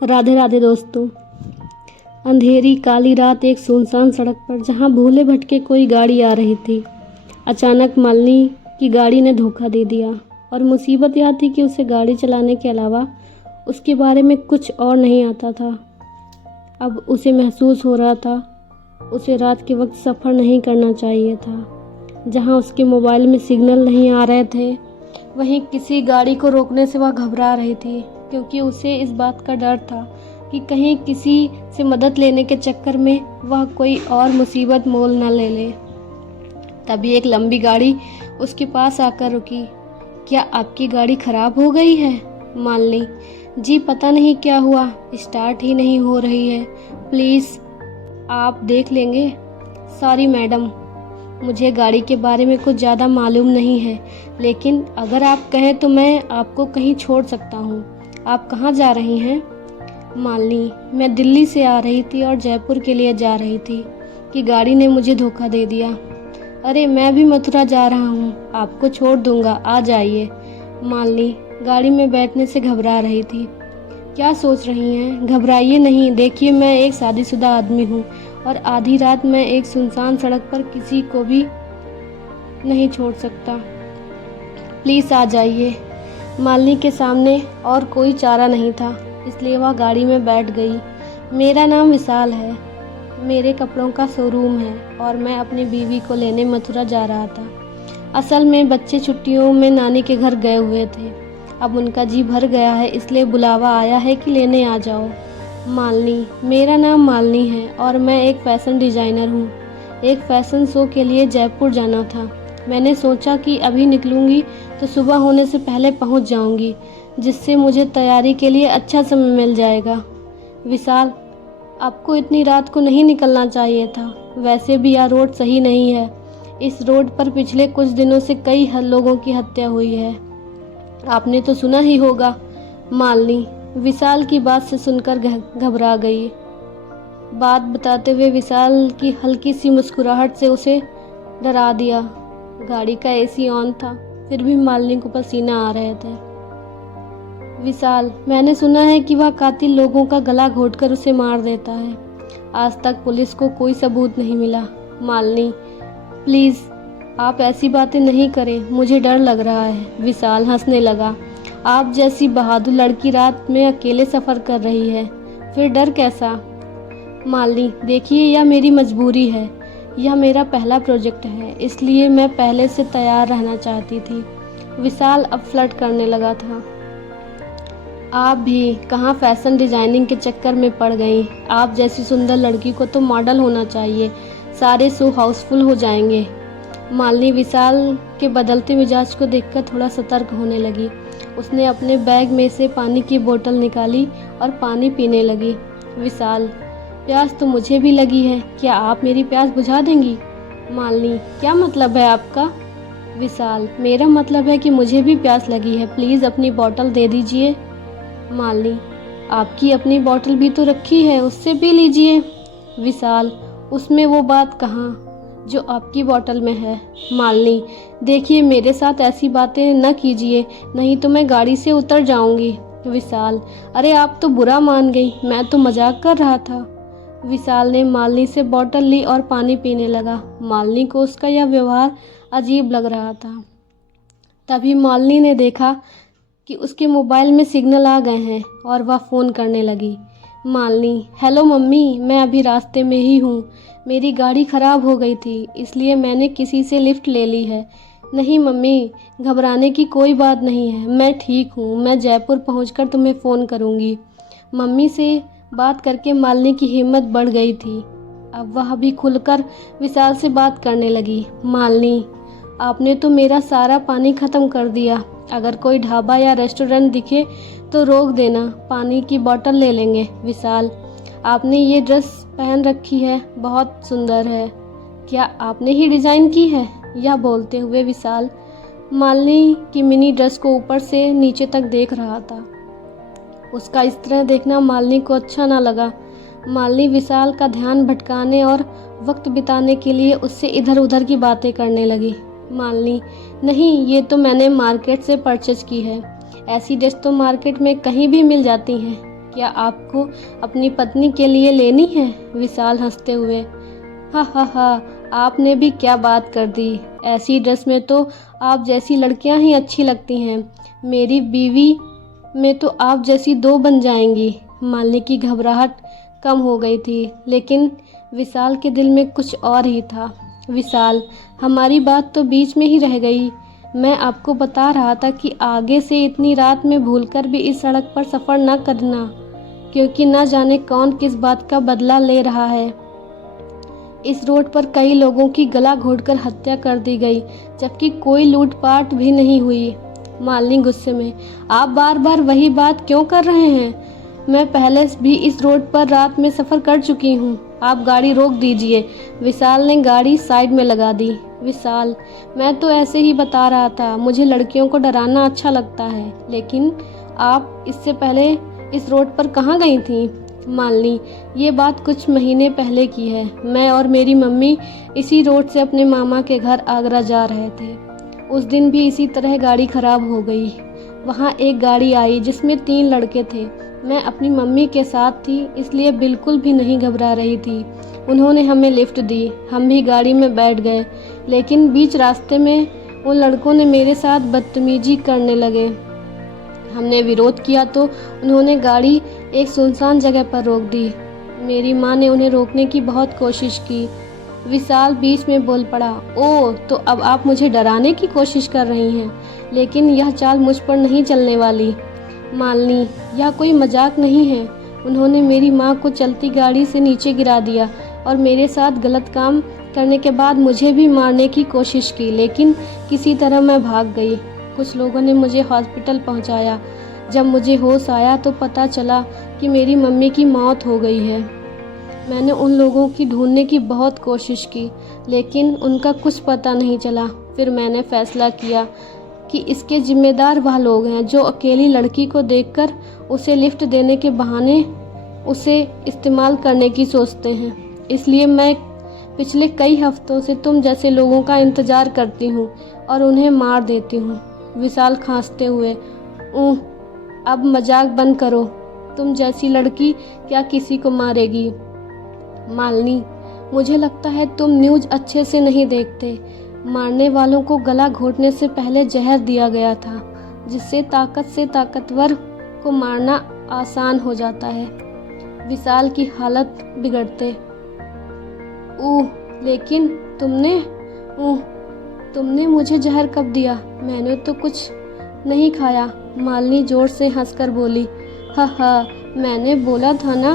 राधे राधे दोस्तों। अंधेरी काली रात एक सुनसान सड़क पर जहां भूले भटके कोई गाड़ी आ रही थी। अचानक मालिनी की गाड़ी ने धोखा दे दिया और मुसीबत यह थी कि उसे गाड़ी चलाने के अलावा उसके बारे में कुछ और नहीं आता था। अब उसे महसूस हो रहा था उसे रात के वक्त सफ़र नहीं करना चाहिए था। जहां उसके मोबाइल में सिग्नल नहीं आ रहे थे वहीं किसी गाड़ी को रोकने से वह घबरा रही थी, क्योंकि उसे इस बात का डर था कि कहीं किसी से मदद लेने के चक्कर में वह कोई और मुसीबत मोल न ले ले। तभी एक लंबी गाड़ी उसके पास आकर रुकी। क्या आपकी गाड़ी खराब हो गई है? मालिनी, जी पता नहीं क्या हुआ, स्टार्ट ही नहीं हो रही है, प्लीज़ आप देख लेंगे। सॉरी मैडम, मुझे गाड़ी के बारे में कुछ ज़्यादा मालूम नहीं है, लेकिन अगर आप कहें तो मैं आपको कहीं छोड़ सकता हूँ। आप कहाँ जा रही हैं? मालिनी, मैं दिल्ली से आ रही थी और जयपुर के लिए जा रही थी कि गाड़ी ने मुझे धोखा दे दिया। अरे मैं भी मथुरा जा रहा हूँ, आपको छोड़ दूँगा, आ जाइए। मालिनी गाड़ी में बैठने से घबरा रही थी। क्या सोच रही हैं? घबराइए नहीं, देखिए मैं एक शादीशुदा आदमी हूँ और आधी रात में एक सुनसान सड़क पर किसी को भी नहीं छोड़ सकता। प्लीज़ आ जाइए। मालिनी के सामने और कोई चारा नहीं था, इसलिए वह गाड़ी में बैठ गई। मेरा नाम विशाल है, मेरे कपड़ों का शोरूम है और मैं अपनी बीवी को लेने मथुरा जा रहा था। असल में बच्चे छुट्टियों में नानी के घर गए हुए थे, अब उनका जी भर गया है, इसलिए बुलावा आया है कि लेने आ जाओ। मालिनी, मेरा नाम मालिनी है और मैं एक फ़ैशन डिज़ाइनर हूँ। एक फ़ैशन शो के लिए जयपुर जाना था। मैंने सोचा कि अभी निकलूँगी तो सुबह होने से पहले पहुँच जाऊँगी, जिससे मुझे तैयारी के लिए अच्छा समय मिल जाएगा। विशाल, आपको इतनी रात को नहीं निकलना चाहिए था, वैसे भी यह रोड सही नहीं है। इस रोड पर पिछले कुछ दिनों से कई लोगों की हत्या हुई है, आपने तो सुना ही होगा। मालिनी विशाल की बात से सुनकर घबरा गई। बात बताते हुए विशाल की हल्की सी मुस्कुराहट से उसे डरा दिया। गाड़ी का एसी ऑन था, फिर भी मालिनी को पसीना आ रहे थे। विशाल, मैंने सुना है कि वह कातिल लोगों का गला घोंटकर उसे मार देता है। आज तक पुलिस को कोई सबूत नहीं मिला। मालिनी प्लीज़ आप ऐसी बातें नहीं करें, मुझे डर लग रहा है। विशाल हंसने लगा। आप जैसी बहादुर लड़की रात में अकेले सफ़र कर रही है, फिर डर कैसा? मालिनी, देखिए यह मेरी मजबूरी है, यह मेरा पहला प्रोजेक्ट है, इसलिए मैं पहले से तैयार रहना चाहती थी। विशाल अब फ्लर्ट करने लगा था। आप भी कहाँ फैशन डिज़ाइनिंग के चक्कर में पड़ गई? आप जैसी सुंदर लड़की को तो मॉडल होना चाहिए, सारे शो हाउसफुल हो जाएंगे। मालिनी विशाल के बदलते मिजाज को देखकर थोड़ा सतर्क होने लगी। उसने अपने बैग में से पानी की बोतल निकाली और पानी पीने लगी। विशाल, प्यास तो मुझे भी लगी है, क्या आप मेरी प्यास बुझा देंगी? मालिनी, क्या मतलब है आपका? विशाल, मेरा मतलब है कि मुझे भी प्यास लगी है, प्लीज़ अपनी बोतल दे दीजिए। मालिनी, आपकी अपनी बोतल भी तो रखी है, उससे पी लीजिए। विशाल, उसमें वो बात कहाँ जो आपकी बोतल में है। मालिनी, देखिए मेरे साथ ऐसी बातें न कीजिए, नहीं तो मैं गाड़ी से उतर जाऊंगी। विशाल, अरे आप तो बुरा मान गई, मैं तो मजाक कर रहा था। विशाल ने मालिनी से बोतल ली और पानी पीने लगा। मालिनी को उसका यह व्यवहार अजीब लग रहा था। तभी मालिनी ने देखा कि उसके मोबाइल में सिग्नल आ गए हैं और वह फ़ोन करने लगी। मालिनी, हेलो मम्मी, मैं अभी रास्ते में ही हूँ, मेरी गाड़ी ख़राब हो गई थी, इसलिए मैंने किसी से लिफ्ट ले ली है। नहीं मम्मी, घबराने की कोई बात नहीं है, मैं ठीक हूँ, मैं जयपुर पहुँचकर तुम्हें फ़ोन करूँगी। मम्मी से बात करके मालिनी की हिम्मत बढ़ गई थी। अब वह भी खुलकर विशाल से बात करने लगी। मालिनी, आपने तो मेरा सारा पानी ख़त्म कर दिया, अगर कोई ढाबा या रेस्टोरेंट दिखे तो रोक देना, पानी की बोतल ले लेंगे। विशाल, आपने ये ड्रेस पहन रखी है, बहुत सुंदर है, क्या आपने ही डिज़ाइन की है? यह बोलते हुए विशाल मालिनी की मिनी ड्रेस को ऊपर से नीचे तक देख रहा था। उसका इस तरह देखना मालिनी को अच्छा ना लगा। मालिनी विशाल का ध्यान भटकाने और वक्त बिताने के लिए उससे इधर उधर की बातें करने लगी। मालिनी, नहीं, ये तो मैंने मार्केट से परचेज की है, ऐसी ड्रेस तो मार्केट में कहीं भी मिल जाती हैं, क्या आपको अपनी पत्नी के लिए लेनी है? विशाल हंसते हुए। हा हा हा, आपने भी क्या बात कर दी। ऐसी ड्रेस में तो आप जैसी लड़कियां ही अच्छी लगती हैं। मेरी बीवी में तो आप जैसी 2 बन जाएंगी। मालिनी की घबराहट कम हो गई थी, लेकिन विशाल के दिल में कुछ और ही था। विशाल, हमारी बात तो बीच में ही रह गई। मैं आपको बता रहा था कि आगे से इतनी रात में भूलकर भी इस सड़क पर सफ़र न करना, क्योंकि न जाने कौन किस बात का बदला ले रहा है। इस रोड पर कई लोगों की गला घोंटकर हत्या कर दी गई, जबकि कोई लूटपाट भी नहीं हुई। मालिनी गुस्से में, आप बार बार वही बात क्यों कर रहे हैं? मैं पहले भी इस रोड पर रात में सफ़र कर चुकी हूँ। आप गाड़ी रोक दीजिए। विशाल ने गाड़ी साइड में लगा दी। विशाल, मैं तो ऐसे ही बता रहा था। मुझे लड़कियों को डराना अच्छा लगता है। लेकिन आप इससे पहले इस रोड पर कहाँ गई थीं? मालिनी, ये बात कुछ महीने पहले की है। मैं और मेरी मम्मी इसी रोड से अपने मामा के घर आगरा जा रहे थे। उस दिन भी इसी तरह गाड़ी खराब हो गई। वहाँ एक गाड़ी आई जिसमें 3 लड़के थे। मैं अपनी मम्मी के साथ थी, इसलिए बिल्कुल भी नहीं घबरा रही थी। उन्होंने हमें लिफ्ट दी। हम भी गाड़ी में बैठ गए, लेकिन बीच रास्ते में उन लड़कों ने मेरे साथ बदतमीजी करने लगे। हमने विरोध किया तो उन्होंने गाड़ी एक सुनसान जगह पर रोक दी। मेरी माँ ने उन्हें रोकने की बहुत कोशिश की। विशाल बीच में बोल पड़ा, ओह, तो अब आप मुझे डराने की कोशिश कर रही हैं, लेकिन यह चाल मुझ पर नहीं चलने वाली। मालिनी, यह कोई मजाक नहीं है। उन्होंने मेरी माँ को चलती गाड़ी से नीचे गिरा दिया और मेरे साथ गलत काम करने के बाद मुझे भी मारने की कोशिश की, लेकिन किसी तरह मैं भाग गई। कुछ लोगों ने मुझे हॉस्पिटल पहुँचाया। जब मुझे होश आया तो पता चला कि मेरी मम्मी की मौत हो गई है। मैंने उन लोगों की ढूंढने की बहुत कोशिश की, लेकिन उनका कुछ पता नहीं चला। फिर मैंने फैसला किया कि इसके जिम्मेदार वह लोग हैं जो अकेली लड़की को देखकर उसे लिफ्ट देने के बहाने उसे इस्तेमाल करने की सोचते हैं। इसलिए मैं पिछले कई हफ्तों से तुम जैसे लोगों का इंतज़ार करती हूँ और उन्हें मार देती हूँ। विशाल खांसते हुए, अब मजाक बंद करो। तुम जैसी लड़की क्या किसी को मारेगी? मालिनी, मुझे लगता है तुम न्यूज़ अच्छे से नहीं देखते। मारने वालों को गला घोंटने से पहले जहर दिया गया था, जिससे ताकत से ताकतवर को मारना आसान हो जाता है। विशाल की हालत बिगड़ते, लेकिन तुमने मुझे जहर कब दिया? मैंने तो कुछ नहीं खाया। मालिनी जोर से हंसकर बोली, हा, मैंने बोला था ना,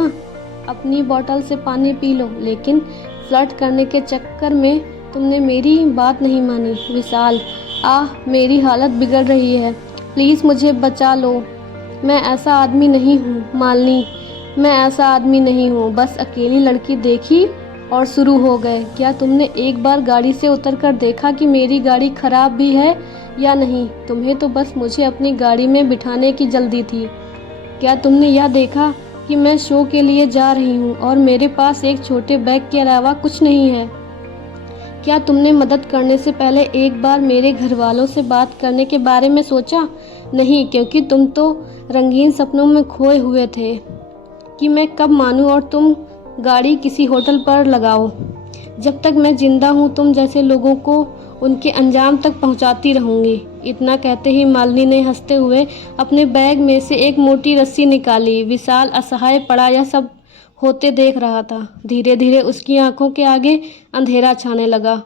अपनी बोतल से पानी पी लो, लेकिन फ्लर्ट करने के चक्कर में तुमने मेरी बात नहीं मानी। विशाल, मेरी हालत बिगड़ रही है, प्लीज़ मुझे बचा लो। मैं ऐसा आदमी नहीं हूँ मालिनी, मैं ऐसा आदमी नहीं हूँ। बस अकेली लड़की देखी और शुरू हो गए। क्या तुमने एक बार गाड़ी से उतरकर देखा कि मेरी गाड़ी खराब भी है या नहीं? तुम्हें तो बस मुझे अपनी गाड़ी में बिठाने की जल्दी थी। क्या तुमने यह देखा कि मैं शो के लिए जा रही हूँ और मेरे पास एक छोटे बैग के अलावा कुछ नहीं है? क्या तुमने मदद करने से पहले एक बार मेरे घर वालों से बात करने के बारे में सोचा? नहीं, क्योंकि तुम तो रंगीन सपनों में खोए हुए थे कि मैं कब मानूं और तुम गाड़ी किसी होटल पर लगाओ। जब तक मैं जिंदा हूँ तुम जैसे लोगों को उनके अंजाम तक पहुँचाती रहूँगी। इतना कहते ही मालिनी ने हंसते हुए अपने बैग में से एक मोटी रस्सी निकाली। विशाल असहाय पड़ा यह सब होते देख रहा था। धीरे धीरे उसकी आंखों के आगे अंधेरा छाने लगा।